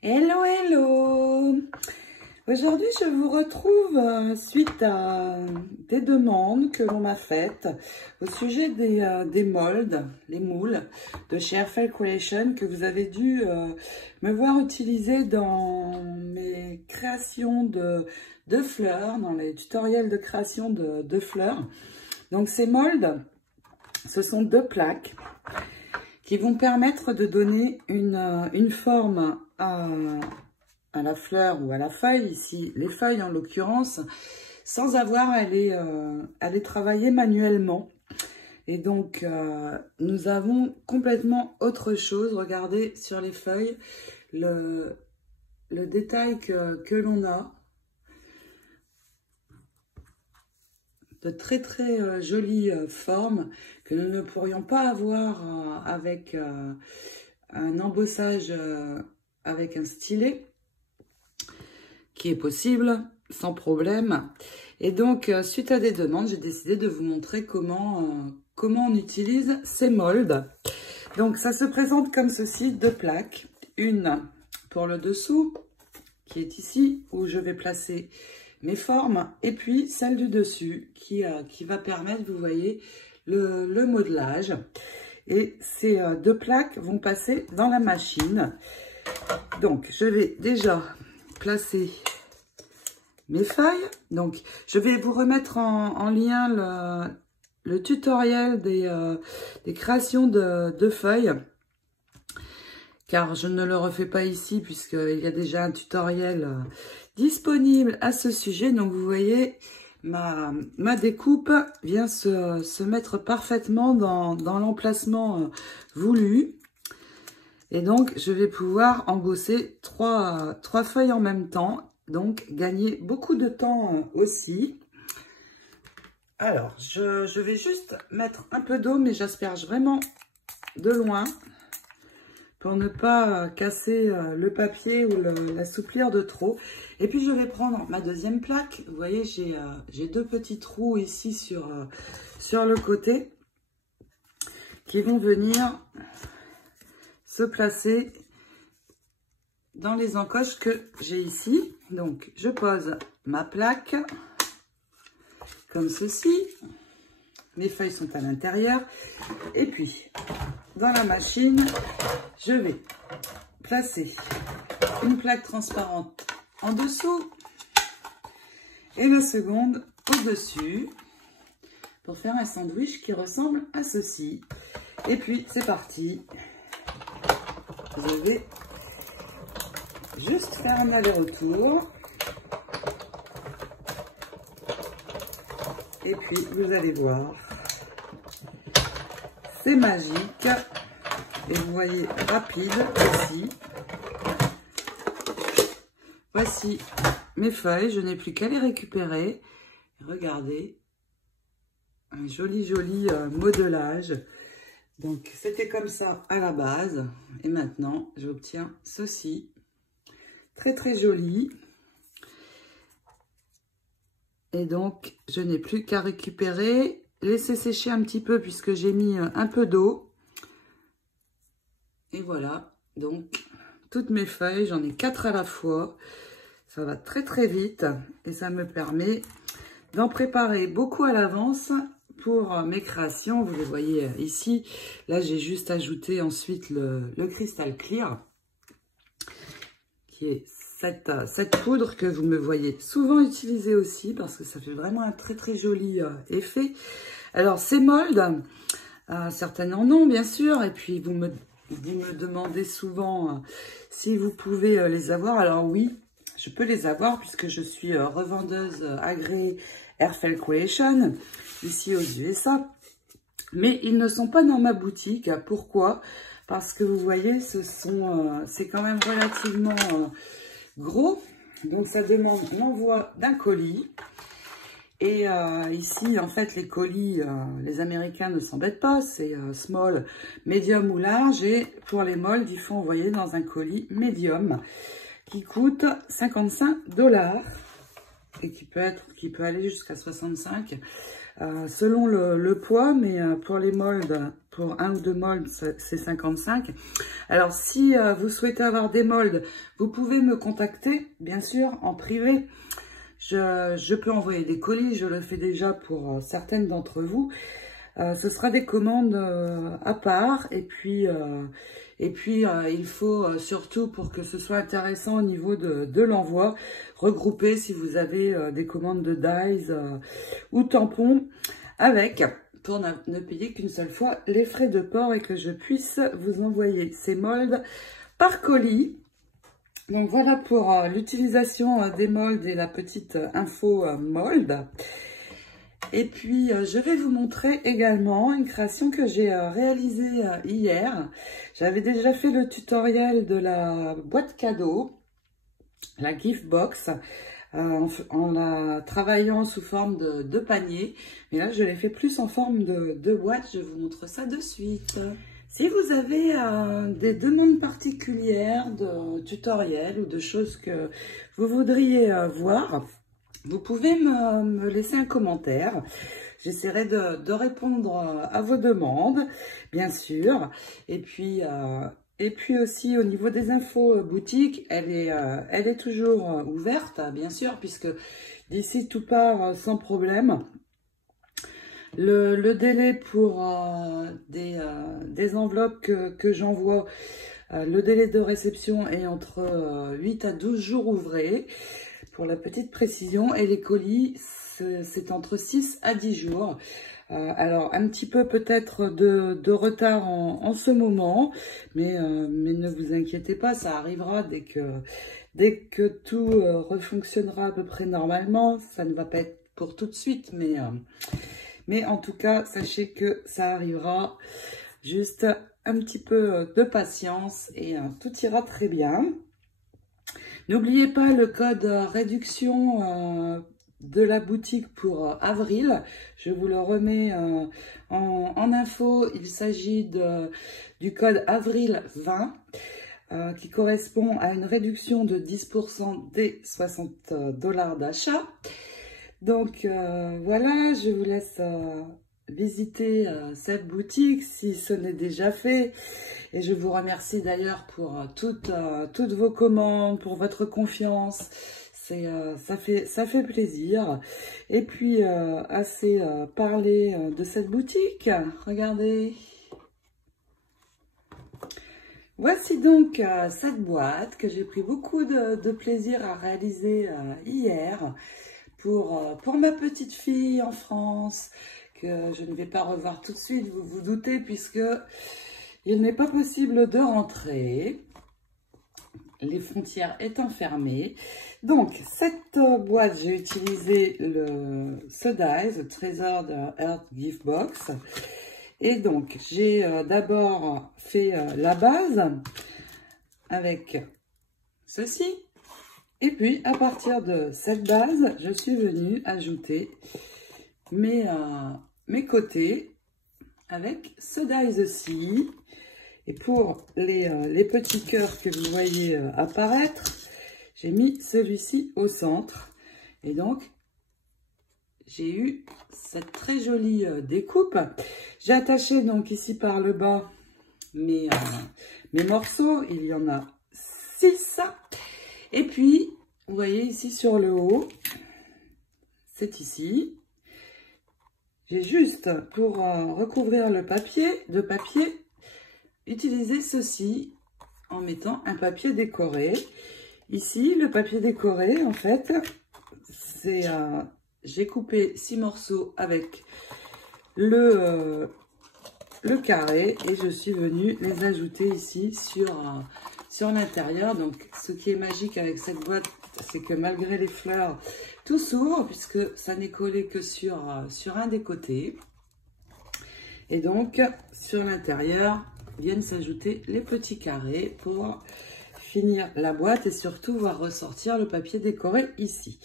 Hello, hello! Aujourd'hui, je vous retrouve suite à des demandes que l'on m'a faites au sujet des molds, les moules de chez Airfel Creation que vous avez dû me voir utiliser dans mes créations de fleurs, dans les tutoriels de création de fleurs. Donc ces molds, ce sont deux plaques qui vont permettre de donner une forme à la fleur ou à la feuille, ici les feuilles en l'occurrence, sans avoir à les travailler manuellement. Et donc, nous avons complètement autre chose. Regardez sur les feuilles le détail que l'on a. De très très jolies formes que nous ne pourrions pas avoir avec un embossage avec un stylet, qui est possible sans problème. Et donc suite à des demandes, j'ai décidé de vous montrer comment on utilise ces molds. Donc ça se présente comme ceci, deux plaques, une pour le dessous qui est ici où je vais placer mes formes, et puis celle du dessus qui va permettre, vous voyez, le modelage. Et ces deux plaques vont passer dans la machine. Donc je vais déjà placer mes feuilles. Donc je vais vous remettre en lien le tutoriel des créations de feuilles, car je ne le refais pas ici puisqu'il y a déjà un tutoriel disponible à ce sujet. Donc vous voyez, ma découpe vient se mettre parfaitement dans l'emplacement voulu. Et donc je vais pouvoir embosser trois feuilles en même temps, donc gagner beaucoup de temps aussi. Alors je vais juste mettre un peu d'eau, mais j'asperge vraiment de loin pour ne pas casser le papier ou l'assouplir de trop. Et puis je vais prendre ma deuxième plaque. Vous voyez, j'ai deux petits trous ici sur le côté qui vont venir se placer dans les encoches que j'ai ici. Donc je pose ma plaque comme ceci. Mes feuilles sont à l'intérieur. Et puis dans la machine, je vais placer une plaque transparente en dessous et la seconde au-dessus pour faire un sandwich qui ressemble à ceci. Et puis c'est parti. Je vais juste faire un aller-retour. Et puis vous allez voir, c'est magique. Et vous voyez, rapide aussi. Voici mes feuilles, je n'ai plus qu'à les récupérer. Regardez, un joli modelage. Donc c'était comme ça à la base. Et maintenant, j'obtiens ceci. Très très joli. Et donc, je n'ai plus qu'à récupérer, laisser sécher un petit peu puisque j'ai mis un peu d'eau. Et voilà, donc toutes mes feuilles, j'en ai 4 à la fois. Ça va très très vite et ça me permet d'en préparer beaucoup à l'avance pour mes créations. Vous les voyez ici. Là, j'ai juste ajouté ensuite le cristal clear, qui est cette poudre que vous me voyez souvent utiliser aussi parce que ça fait vraiment un très très joli effet. Alors, ces molds, certaines en ont bien sûr, et puis vous me demandez souvent si vous pouvez les avoir. Alors oui, je peux les avoir puisque je suis revendeuse agréée Airfel Creation ici aux USA. Mais ils ne sont pas dans ma boutique. Pourquoi? Parce que vous voyez, c'est quand même relativement gros. Donc ça demande l'envoi d'un colis. Et ici, en fait, les colis, les Américains ne s'embêtent pas. C'est small, medium ou large. Et pour les molds, il faut envoyer dans un colis medium qui coûte 55 $ et qui peut aller jusqu'à 65. selon le poids, mais pour les molds, pour 1 ou 2 molds, c'est 55. Alors, si vous souhaitez avoir des molds, vous pouvez me contacter, bien sûr, en privé. Je peux envoyer des colis, je le fais déjà pour certaines d'entre vous. Ce sera des commandes à part, et puis il faut surtout, pour que ce soit intéressant au niveau de l'envoi, regrouper si vous avez des commandes de dies ou tampons avec, pour ne payer qu'une seule fois les frais de port et que je puisse vous envoyer ces molds par colis. Donc voilà pour l'utilisation des molds et la petite info mold. Et puis, je vais vous montrer également une création que j'ai réalisée hier. J'avais déjà fait le tutoriel de la boîte cadeau, la gift box, en la travaillant sous forme de panier. Mais là, je l'ai fait plus en forme de boîte. Je vous montre ça de suite. Si vous avez des demandes particulières de tutoriels ou de choses que vous voudriez voir, vous pouvez me laisser un commentaire. J'essaierai de répondre à vos demandes, bien sûr. Et puis aussi, au niveau des infos boutique, elle est toujours ouverte, bien sûr, puisque d'ici tout part sans problème. Le délai pour des enveloppes que j'envoie, le délai de réception est entre 8 à 12 jours ouvrés. Pour la petite précision, et les colis, c'est entre 6 à 10 jours. Alors, un petit peu peut-être de retard en ce moment, mais ne vous inquiétez pas, ça arrivera dès que tout refonctionnera à peu près normalement. Ça ne va pas être pour tout de suite, mais en tout cas, sachez que ça arrivera. Juste un petit peu de patience et tout ira très bien. N'oubliez pas le code réduction de la boutique pour avril. Je vous le remets en info. Il s'agit du code avril 20 qui correspond à une réduction de 10% des 60 $ d'achat. Donc voilà, je vous laisse visiter cette boutique si ce n'est déjà fait. Et je vous remercie d'ailleurs pour toutes vos commandes, pour votre confiance. Ça fait plaisir. Et puis, assez parlé de cette boutique. Regardez. Voici donc cette boîte que j'ai pris beaucoup de plaisir à réaliser hier pour ma petite fille en France, que je ne vais pas revoir tout de suite, vous vous doutez, puisque il n'est pas possible de rentrer, les frontières étant fermées. Donc, cette boîte, j'ai utilisé ce die, le Trésor de Earth Gift Box. Et donc, j'ai d'abord fait la base avec ceci. Et puis, à partir de cette base, je suis venue ajouter mes côtés avec ce die-ci. Et pour les petits cœurs que vous voyez apparaître, j'ai mis celui-ci au centre. Et donc, j'ai eu cette très jolie découpe. J'ai attaché donc ici par le bas mes morceaux. Il y en a 6. Et puis, vous voyez ici sur le haut, c'est ici. J'ai juste, pour recouvrir le papier, utilisé ceci en mettant un papier décoré. Ici, le papier décoré, en fait, c'est... j'ai coupé 6 morceaux avec le carré et je suis venue les ajouter ici sur l'intérieur. Donc, ce qui est magique avec cette boîte, c'est que malgré les fleurs, tout s'ouvre puisque ça n'est collé que sur un des côtés. Et donc, sur l'intérieur, viennent s'ajouter les petits carrés pour finir la boîte et surtout voir ressortir le papier décoré ici.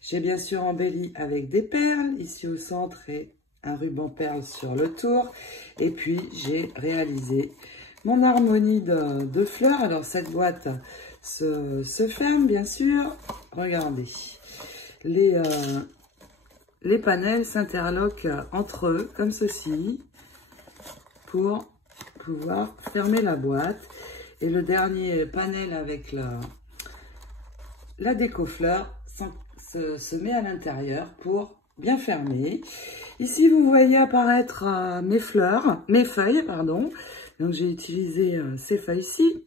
J'ai bien sûr embelli avec des perles ici au centre et un ruban perle sur le tour. Et puis, j'ai réalisé mon harmonie de fleurs. Alors, cette boîte se ferme, bien sûr. Regardez. les panels s'interloquent entre eux, comme ceci, pour pouvoir fermer la boîte. Et le dernier panel avec la déco-fleur se met à l'intérieur pour bien fermer. Ici, vous voyez apparaître mes feuilles, pardon. Donc, j'ai utilisé ces feuilles-ci,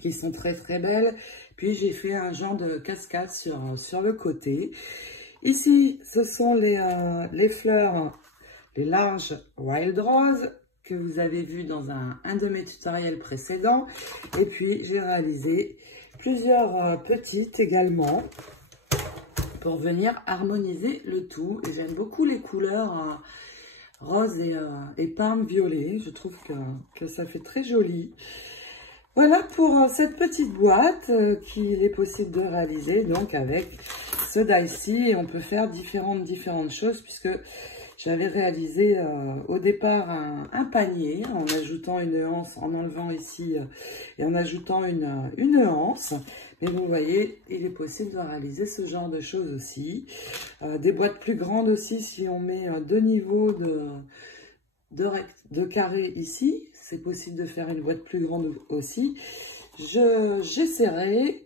qui sont très très belles. Puis, j'ai fait un genre de cascade sur le côté. Ici, ce sont les fleurs, les larges Wild Rose, que vous avez vu dans un de mes tutoriels précédents. Et puis, j'ai réalisé plusieurs petites également pour venir harmoniser le tout. Et j'aime beaucoup les couleurs rose et parme violet. Je trouve que ça fait très joli. Voilà pour cette petite boîte qu'il est possible de réaliser donc avec ce die-ci. Et on peut faire différentes choses puisque j'avais réalisé au départ un panier en ajoutant une anse, en enlevant ici et en ajoutant une anse. Mais vous voyez, il est possible de réaliser ce genre de choses aussi. Des boîtes plus grandes aussi, si on met 2 niveaux de carré ici, c'est possible de faire une boîte plus grande aussi. J'essaierai.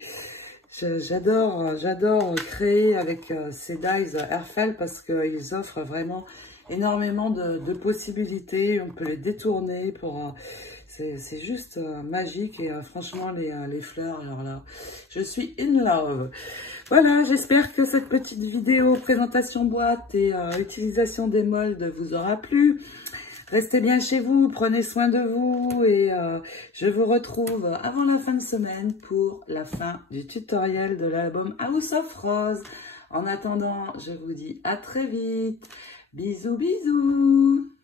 J'adore créer avec ces dies Airfel parce qu'ils offrent vraiment énormément de possibilités. On peut les détourner pour... c'est juste magique et franchement les fleurs, alors là, je suis in love. Voilà, j'espère que cette petite vidéo présentation boîte et utilisation des moldes vous aura plu. Restez bien chez vous, prenez soin de vous et je vous retrouve avant la fin de semaine pour la fin du tutoriel de l'album House of Rose. En attendant, je vous dis à très vite. Bisous, bisous.